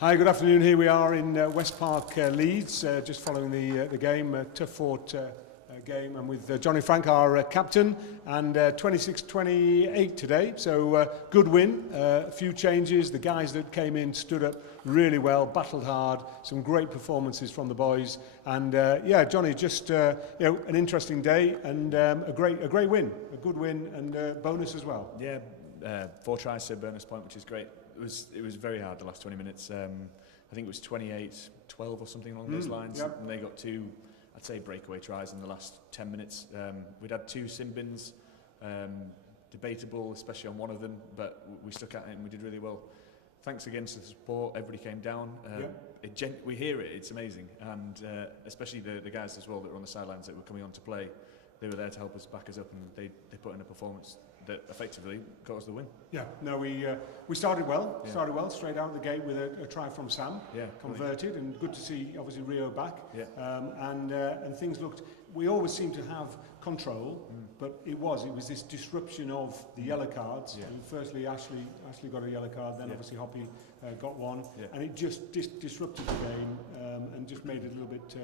Hi, good afternoon. Here we are in West Park, Leeds, just following the game, a tough-fought game, and with Johnny Frank, our captain, and 26-28 today. So good win, a few changes. The guys that came in stood up really well, battled hard. Some great performances from the boys, and yeah, Johnny, just an interesting day and a great win, a good win, and bonus as well. Yeah, 4 tries to bonus point, which is great. It was very hard the last 20 minutes. I think it was 28-12 or something along those lines. Yep. And they got 2, I'd say, breakaway tries in the last 10 minutes. We'd had 2 sin bins, debatable, especially on one of them, but we stuck at it and we did really well. Thanks again to the support. Everybody came down. We hear it. It's amazing, and especially the guys as well that were on the sidelines that were coming on to play. They were there to help us, back us up, and they put in a performance that effectively got us the win. Yeah, no, we started well. Yeah. Started well straight out of the gate with a try from Sam. Yeah, converted, and good to see obviously Rio back. Yeah. And things looked. We always seemed to have control, but it was this disruption of the yellow cards. Yeah. And firstly, Ashley got a yellow card. Then obviously Hoppy got one, and it just disrupted the game and just made it a little bit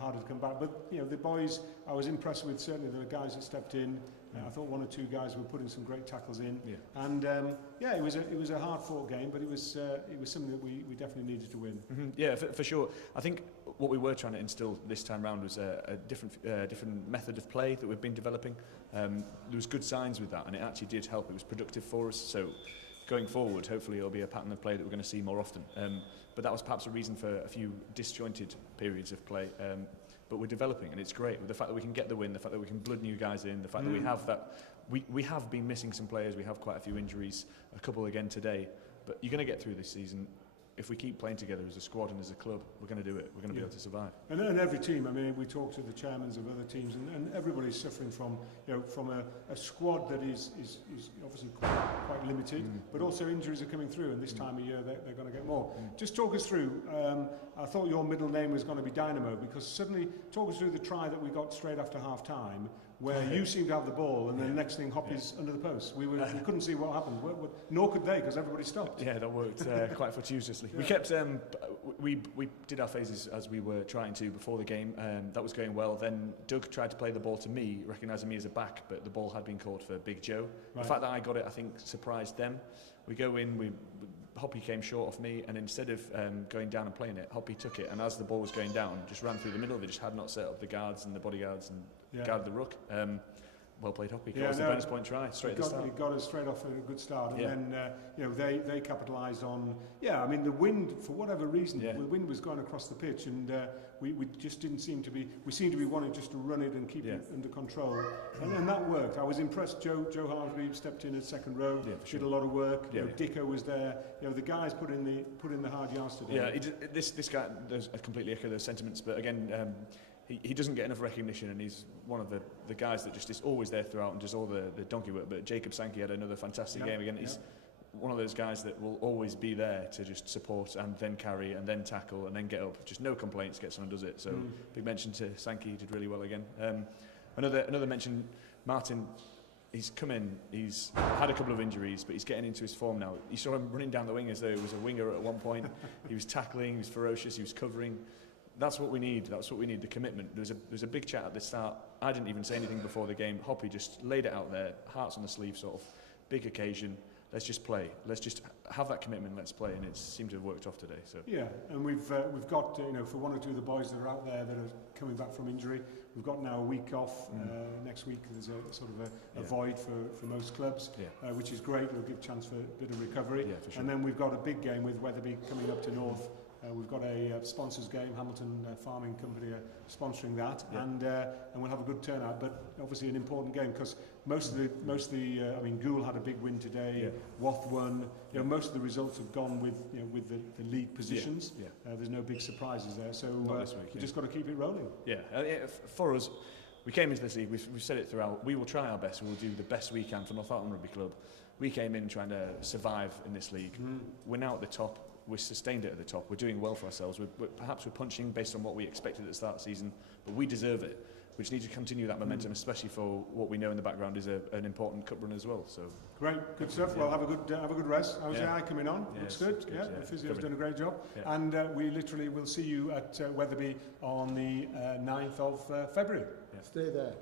harder to come back. But the boys, I was impressed with certainly the guys that stepped in. I thought 1 or 2 guys were putting some great tackles in, and it was a hard-fought game, but it was something that we definitely needed to win. Mm-hmm. Yeah, for sure. I think what we were trying to instill this time round was a different method of play that we've been developing. There was good signs with that, and it actually did help. It was productive for us. So going forward, hopefully it'll be a pattern of play that we're going to see more often. But that was perhaps a reason for a few disjointed periods of play. But we're developing, and it's great. With the fact that we can get the win, the fact that we can blood new guys in, the fact that we have that. We have been missing some players. We have quite a few injuries, a couple again today. But you're going to get through this season. If we keep playing together as a squad and as a club, we're going to do it. We're going to be able to survive. And every team, I mean, we talk to the chairmen of other teams, and everybody's suffering from a squad that is obviously quite limited, but also injuries are coming through, and this time of year they're going to get more. Just talk us through. I thought your middle name was going to be Dynamo, because suddenly talk us through the try that we got straight after half time, where you seemed to have the ball, and then the next thing Hoppy's under the post. We couldn't see what happened, nor could they, because everybody stopped. Yeah, that worked quite fortuitously. We kept we did our phases as we were trying to before the game. That was going well. Then Doug tried to play the ball to me, recognising me as a back, but the ball had been called for Big Joe. Right. The fact that I got it, I think, surprised them. We go in, Hoppy came short of me, and instead of going down and playing it, Hoppy took it, and as the ball was going down, just ran through the middle of it, just had not set up the guards and the bodyguards and guarded the ruck. Well played Hoppy. Got us the bonus point try straight at the start. He got us straight off a good start, and then they capitalised on. Yeah, I mean the wind, for whatever reason, the wind was going across the pitch, and we just didn't seem to be. We seemed to be wanting just to run it and keep it under control, and that worked. I was impressed. Joe Hargreaves stepped in at second row, did a lot of work. Dicko was there. The guys put in the hard yards today. Yeah, this guy. I completely echo those sentiments, but again. He doesn't get enough recognition, and he's one of the guys that just is always there throughout and does all the donkey work. But Jacob Sankey had another fantastic game again. He's one of those guys that will always be there to just support and then carry and then tackle and then get up. Just no complaints, gets on and does it. So big mention to Sankey, he did really well again. Another mention, Martin. He's come in, he's had a couple of injuries, but he's getting into his form now. You saw him running down the wing as though he was a winger at one point. He was tackling, he was ferocious, he was covering. That's what we need. That's what we need. The commitment. There was a big chat at the start. I didn't even say anything before the game. Hoppy just laid it out there, hearts on the sleeve, sort of big occasion. Let's just play. Let's just have that commitment. Let's play, and it seemed to have worked off today. So yeah, and we've got for 1 or 2 of the boys that are out there that are coming back from injury. We've got now a week off. Next week there's a sort of a void for most clubs, which is great. It'll give a chance for a bit of recovery. Yeah, for sure. And then we've got a big game with Wetherby coming up to North. We've got a sponsors game. Hamilton Farming Company are sponsoring that, and we'll have a good turnout. But obviously an important game, because most of the I mean, Goole had a big win today. Wath won. Most of the results have gone with the league positions. There's no big surprises there, so you just got to keep it rolling. For us, we came into this league. We've said it throughout. We will try our best. We'll do the best we can for Northallerton Rugby Club. We came in trying to survive in this league. We're now at the top. We're sustained it at the top. We're doing well for ourselves. Perhaps we're punching based on what we expected at the start of the season, but we deserve it. we just need to continue that momentum, especially for what we know in the background is an important cup run as well. So great, good stuff. Well, have a good rest. How's the eye coming on? Looks good. Good. Yeah, the physio's done a great job. Yeah. And we literally will see you at Wetherby on the 9th of February. Stay there.